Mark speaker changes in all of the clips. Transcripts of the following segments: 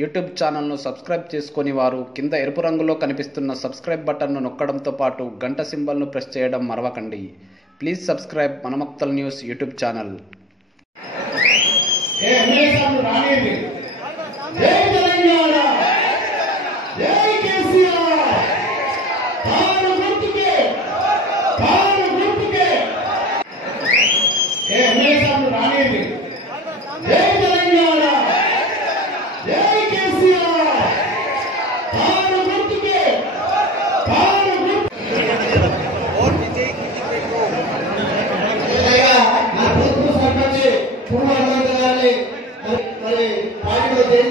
Speaker 1: YouTube ఛానల్ను subscribe చేసుకుని వారు కింద ఎరుపు రంగులో కనిపిస్తున్న సబ్స్క్రైబ్ బటన్ను నొక్కడంతో పాటు గంట సింబల్ను ప్రెస్ చేయడం మరవకండి. Please subscribe Manamakthal news YouTube channel.
Speaker 2: ఏ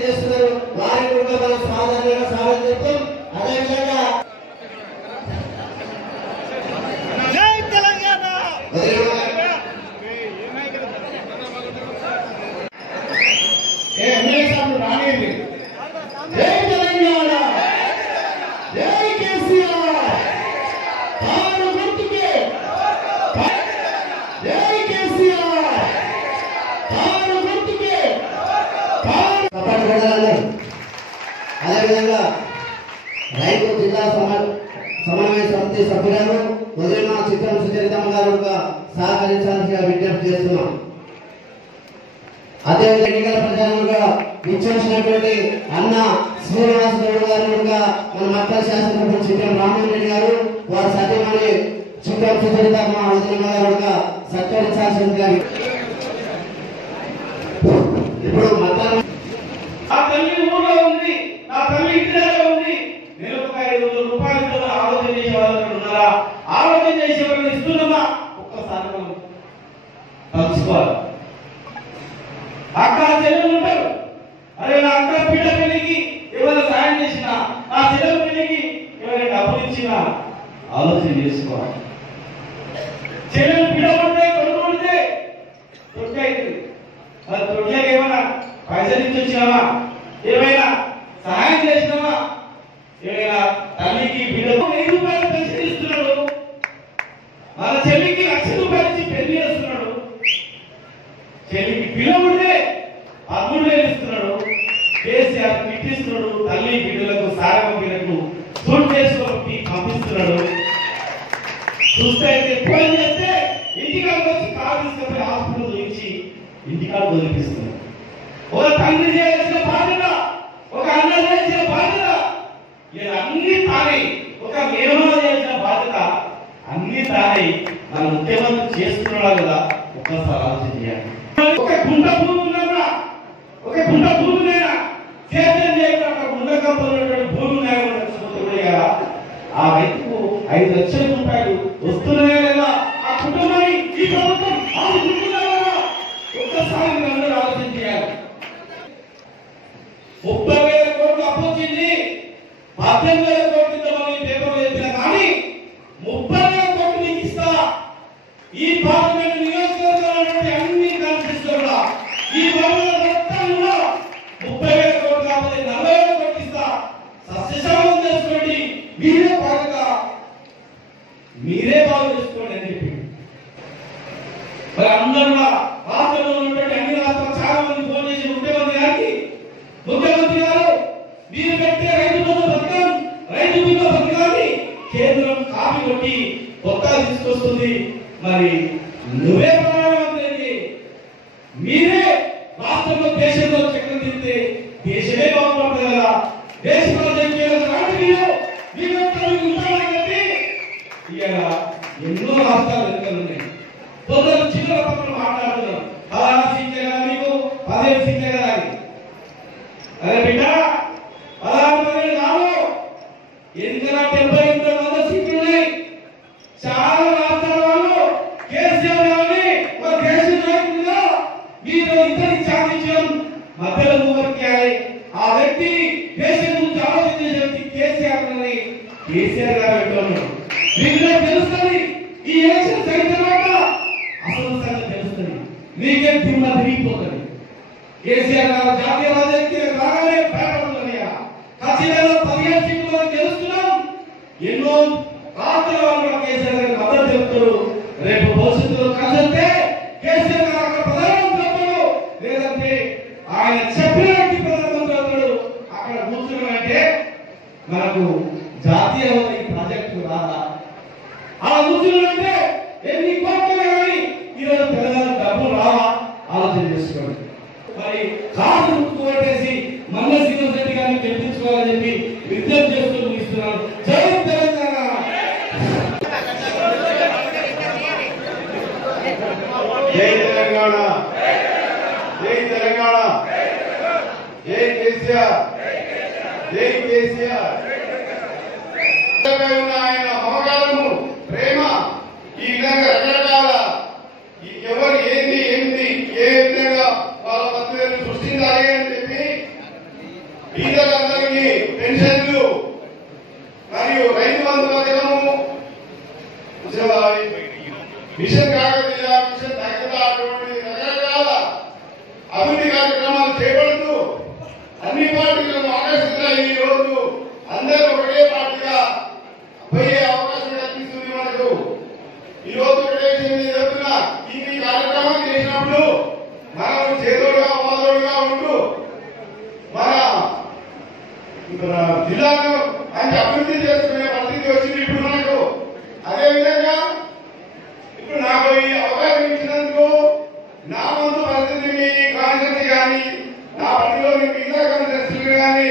Speaker 3: చేస్తున్నారు. వారిని కూడా మనం సాధారణంగా స్వాగతం చెప్తాం. అదేవిధంగా అదేవిధంగా రైతు జిల్లా సమ- సమన్వయ సమితి సభ్యులను వదిలిన చిత్రం సుచరితమ్మ గారు సహకరించాల్సిన విజ్ఞప్తి చేస్తున్నాం. అదేవిధంగా ఎన్నికల ప్రచారంగా విచ్చేసినటువంటి అన్న శ్రీనివాస గౌడ్ గారు మన మక్కల శాసనసభ్యులు చిత్రం రామన్ రెడ్డి గారు వారి సత్యమని చిత్రం సుచరితమ్మ వదిలిన గారు సత్కరించాల్సిందిగా ఇప్పుడు మక్కల
Speaker 2: నా తల్లి ఊళ్ళో ఉంది నా తల్లి ఇంటిలో ఉంది నేను ఒక ఐదు వందల రూపాయలతో ఆలోచన చేసే వాళ్ళు ఉన్నారా ఆలోచన చేసే వాళ్ళని ఇస్తున్నామా ఒక్కసారి మనం తలుచుకోవాలి అక్క చెల్లెలు ఉంటారు అరే నా అక్క బిడ్డ పెళ్ళికి ఎవరైనా సాయం చేసినా నా చెల్లెల పెళ్ళికి ఎవరైనా డబ్బులు ఇచ్చినా ఆలోచన చేసుకోవాలి. చెల్లెలు బిడ్డ కొనుగోడితే కొడుకు మరి తొట్లేకి ఏమైనా పైసలు ఇచ్చి వచ్చినామా ఏమైనా సహాయం చేసినామా ఏమైనా తల్లికి బిడ్డకు వెయ్యి రూపాయలు పెన్షన్ ఇస్తున్నాడు. మన చెల్లికి లక్ష రూపాయలు ఇచ్చి పెళ్ళి చేస్తున్నాడు. చెల్లికి పిల్లవుడితే జీవితాలు వదిలిపిస్తున్నాడు ఒక తండ్రి చేయాల్సిన బాధ్యత ఒక అన్న చేసిన బాధ్యత ఇలా అన్ని తానే ఒక మేనమామ చేసిన బాధ్యత అన్ని తానే మన ఉద్యమం చేస్తున్నాడా కదా ఒక్కసారి ఆలోచన చేయాలి ఒక గుంట భూమి ఉందన్నా ఒక గుంట భూమి ఉందైనా సేద్యం చేయకుండా ఒక గుంట కంపన్నటువంటి భూమి ఉన్నాయని ఆ రైతుకు ఐదు లక్షల రూపాయలు వస్తున్నాయా లేదా ఆ కుటుంబాన్ని ఈ ప్రభుత్వం ఆదుకుంటుందా లేదా ఒక్కసారి మీరు అందరూ ఆలోచన చేయాలి ముప్పై వేల కోట్లు అప్పు వచ్చింది పద్దెనిమిది వేల కోట్లు ఇద్దామని పేపర్లో చెప్పిన కానీ ముప్పై వేల కోట్లు మీకు ఇస్తా ఈ పార్లమెంట్ నియోజకవర్గంలో ఉన్నటువంటి అన్ని కాన్స్టిట్యూన్సీలో ఈ భవనాల మొత్తంలో ముప్పై వేల కోట్లు కాకపోతే నలభై వేల కోట్లు ఇస్తా సస్యశామం చేసుకోండి మీరే బాగా మీరే బాగా చేసుకోండి అని చెప్పి మరి అందరూ రాష్ట్రంలో ఉన్నటువంటి అన్ని రాష్ట్రాలు చాలా మంది ఫోన్ చేసి ముఖ్యమంత్రి గారికి ముఖ్యమంత్రి గారు మీరు పెట్టే రైతు బంధు పథకం రైతు బీమా పథకాన్ని కేంద్రం కాపీ కొట్టి కొత్త తీసుకొస్తుంది. మరి నువ్వే ప్రధానమంత్రి మీరే రాష్ట్రంలో దేశంలో చక్రం తిరిగితే దేశమే బాగుపడుతుంది కదా. దేశ ప్రజలకి ఎన్నో రాష్ట్రాలు ఎన్నికలు ఉన్నాయి. కొందరు చిన్న పక్కన మాట్లాడుతున్నారు. పలానా సీట్లే కదా మీకు? పదిహేను సీట్లే కదా అని అరే బిడ్డ పదహారు పదిహేడు కాదు. ఎందుకలా డెబ్బై ఎనిమిది వందల సీట్లు ఉన్నాయి చాలా రాష్ట్రాల వాళ్ళు కేసీఆర్ గారిని ఒక నాయకుడిగా మీరు ఛాన్స్ ఇచ్చాం మధ్యలో ఆ వ్యక్తి దేశం గురించి వ్యక్తి కేసీఆర్ అని కేసీఆర్ గారు పెట్టాను మీకు తెలుస్తుంది ఈ ఎలక్షన్ జరిగిన తర్వాత సంగతి తెలుస్తుంది మీకే తిరిగిపోతుంది. కేసీఆర్ గారు జాతీయ రాజకీయ రాగానే భయపడుతుంది ఖచ్చితంగా పదిహేను సీట్లు గెలుస్తున్నాం. ఎన్నో రాష్ట్రాల వాళ్ళు కేసీఆర్ గారికి మద్దతు చెప్తారు. రేపు భవిష్యత్తులో కలిస్తే కేసీఆర్ గారు అక్కడ ప్రధానమంత్రి అవుతాడు లేదంటే ఆయన చెప్పిన వ్యక్తి ప్రధానమంత్రి అవుతాడు
Speaker 4: అయితే మనకు జాతీయ హోదా ఈ ప్రాజెక్టు రాదా అలా కూర్చున్నారంటే ఎన్ని కోట్లు కానీ ఈరోజు తెలంగాణ డబ్బులు రావా ఆలోచన చేసుకోండి మరి కాదు ముక్కు కొట్టేసి మల్ల శ్రీనివాస్ రెడ్డి గారిని గెలిపించుకోవాలని చెప్పి విజ్ఞప్తి చేస్తూ ముగిస్తున్నాను జై తెలంగాణ
Speaker 5: జై తెలంగాణ జై తెలంగాణ జై కేసీఆర్ జై కేసీఆర్ ఉన్న ఆయన మమకారము ప్రేమ ఈ విధంగా రకరకాల ఈ ఎవరు ఏంది ఏంది ఏ విధంగా వాళ్ళ పత్రికలను సృష్టించాలి అని చెప్పి బీదలందరికీ పెన్షన్లు మరియు రైతు బంధు పథకము మిషన్ కాకతీయ మిషన్ తగ్గద అటువంటి రకరకాల అభివృద్ధి కార్యక్రమాలు చేపడుతూ అన్ని పార్టీలను ఆకర్షించిన ఈ రోజు అందరూ ఒకే పార్టీగా పోయే అవకాశం కల్పిస్తుంది మనకు. ఈ రోజు ఒకటే విషయం చెప్తున్నా ఈ కార్యక్రమం చేసినప్పుడు మనం చేదోడుగా మోదోడుగా ఉంటూ మన మన జిల్లాను మంచి అభివృద్ధి చేసుకునే పరిస్థితి వచ్చింది ఇప్పుడు మనకు అదే విధంగా ఇప్పుడు నాకు ఈ అవకాశం ఇచ్చినందుకు నా వంతు పరిస్థితి మీ కాన్సెప్ట్ కానీ నా పరిధిలోని మిగతా కాన్సెప్ట్ కానీ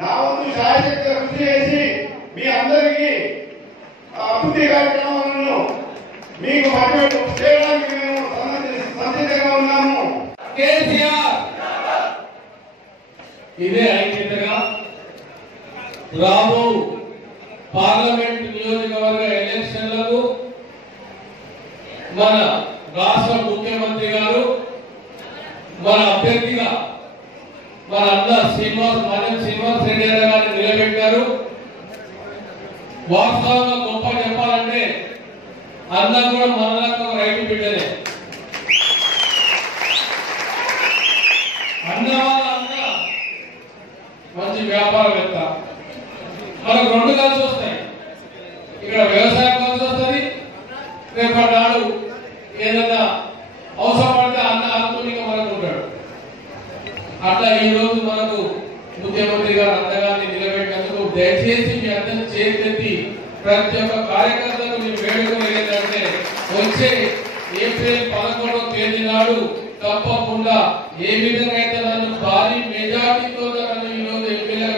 Speaker 5: నా కృషి చేసి మీ అందరికీ అభివృద్ధి కార్యక్రమాలను మీకు చేయడానికి మేము సంసిద్ధంగా ఉన్నాము.
Speaker 4: కేసీఆర్! ఇదే ఐక్యతగా రాబో పార్లమెంట్ నియోజకవర్గ ఎలక్షన్లకు మన రాష్ట్ర ముఖ్యమంత్రి గారు మన అభ్యర్థిగా మన అన్న శ్రీనివాస్ గారు వాస్తవంగా గొప్ప చెప్పాలంటే అన్న కూడా మనలాగా రైతు బిడ్డలే. అన్న వాళ్ళ మంచి వ్యాపారవేత్త. మనకు రెండు కలిసి వస్తాయి. ఇక్కడ వ్యవసాయం కలిసి వస్తుంది రేపటి నాడు ఏదన్నా అవసరం పడితే అన్న ఆత్మీయంగా మనకు ఉంటాడు. అట్లా ఈ రోజు మనకు ముఖ్యమంత్రి గారు అందగాన్ని నిలబెట్టినందుకు దయచేసి మీ అందరిని చేతి ప్రతి ఒక్క కార్యకర్తను మీ వేడుకలు ఏంటంటే వచ్చే ఏప్రిల్ పదకొండవ తేదీ నాడు తప్పకుండా ఏ విధంగా అయితే నన్ను భారీ మెజార్టీతో నన్ను ఈ రోజు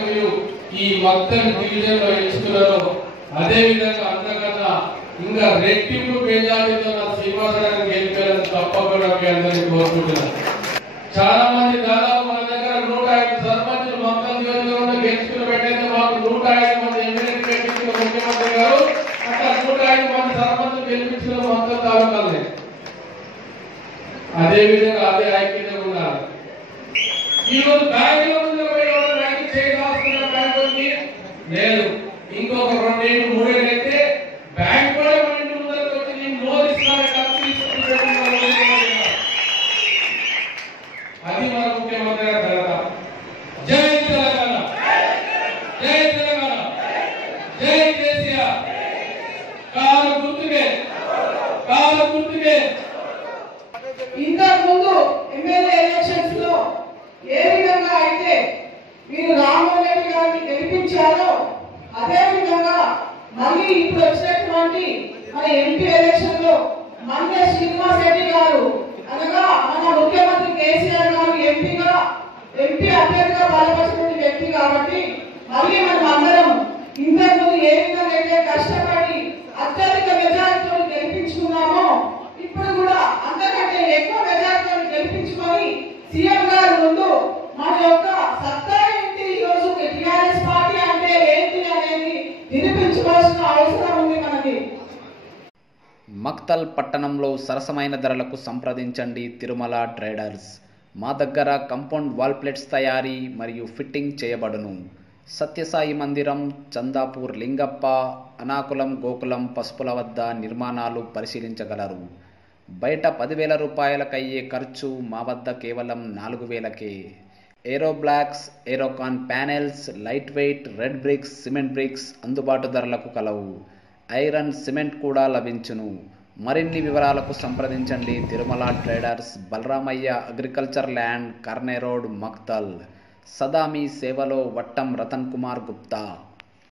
Speaker 4: మీరు ఈ మొత్తం డివిజన్లో ఎంచుకున్నారో అదే విధంగా అంతకన్నా ఇంకా రెట్టింపు మెజార్టీతో నా సింహాసనానికి గెలిపారని తప్పకుండా మీ అందరినీ కోరుకుంటున్నాను. చాలా మంది దాదాపు అదేవిధంగా అదే ఐక్యత ఉన్నారు. ఈరోజు బ్యాంకులో ముందు చేయవలసిన లేదు. ఇంకొక రెండేళ్ళు మూడేళ్ళు అయితే బ్యాంక్ కూడా మన ఇంటి ముందరకు వచ్చి నేను లోన్ అది మన ముఖ్యమంత్రి గారి ఘనత జై తెలంగాణ జై తెలంగాణ జై కేసీఆర్ కాలు గుర్తుకే కాలు గుర్తుకే
Speaker 6: ఇంతకు ముందు ఎమ్మెల్యే ఎలక్షన్స్లో ఏ విధంగా అయితే మీరు రామ్మోహన్ రెడ్డి గారిని గెలిపించారో అదే విధంగా మళ్ళీ ఇప్పుడు వచ్చినటువంటి మన ఎంపీ ఎలక్షన్లో మన్య శ్రీనివాస్ రెడ్డి గారు అనగా మన ముఖ్యమంత్రి కేసీఆర్ గారు ఎంపీగా ఎంపీ అభ్యర్థిగా బలపరిచిన వ్యక్తి కాబట్టి మళ్ళీ మనం అందరం ఇంతకు ముందు ఏ విధంగా అయితే కష్టపడి అత్యధిక మెజారిటీతో గెలిపించుకున్నామో ఇప్పుడు కూడా అంతకంటే ఎక్కువ మెజారిటీతో గెలిపించుకొని సీఎం గారి ముందు మన యొక్క సత్తా ఏంటి ఈ రోజు టిఆర్ఎస్ పార్టీ అంటే ఏంటి అనేది నిరూపించుకోవాల్సిన అవసరం ఉంది మనకి
Speaker 1: మక్తల్ పట్టణంలో సరసమైన ధరలకు సంప్రదించండి తిరుమల ట్రేడర్స్. మా దగ్గర కంపౌండ్ వాల్ ప్లేట్స్ తయారీ మరియు ఫిట్టింగ్ చేయబడును. సత్యసాయి మందిరం చందాపూర్ లింగప్ప అనాకులం గోకులం పసుపుల వద్ద నిర్మాణాలు పరిశీలించగలరు. బయట పదివేల రూపాయలకయ్యే ఖర్చు మా వద్ద కేవలం నాలుగు వేలకే. Aero blocks Aerocon panels light weight red bricks cement bricks అందుబాటు ధరలకు కలవు. ఐరన్ సిమెంట్ కూడా లభించును. మరిన్ని వివరాలకు సంప్రదించండి. Tirumala traders Balaramayya agriculture land Karne road Makthal. సదా మీ సేవలో వట్టం రతన్ కుమార్ గుప్తా.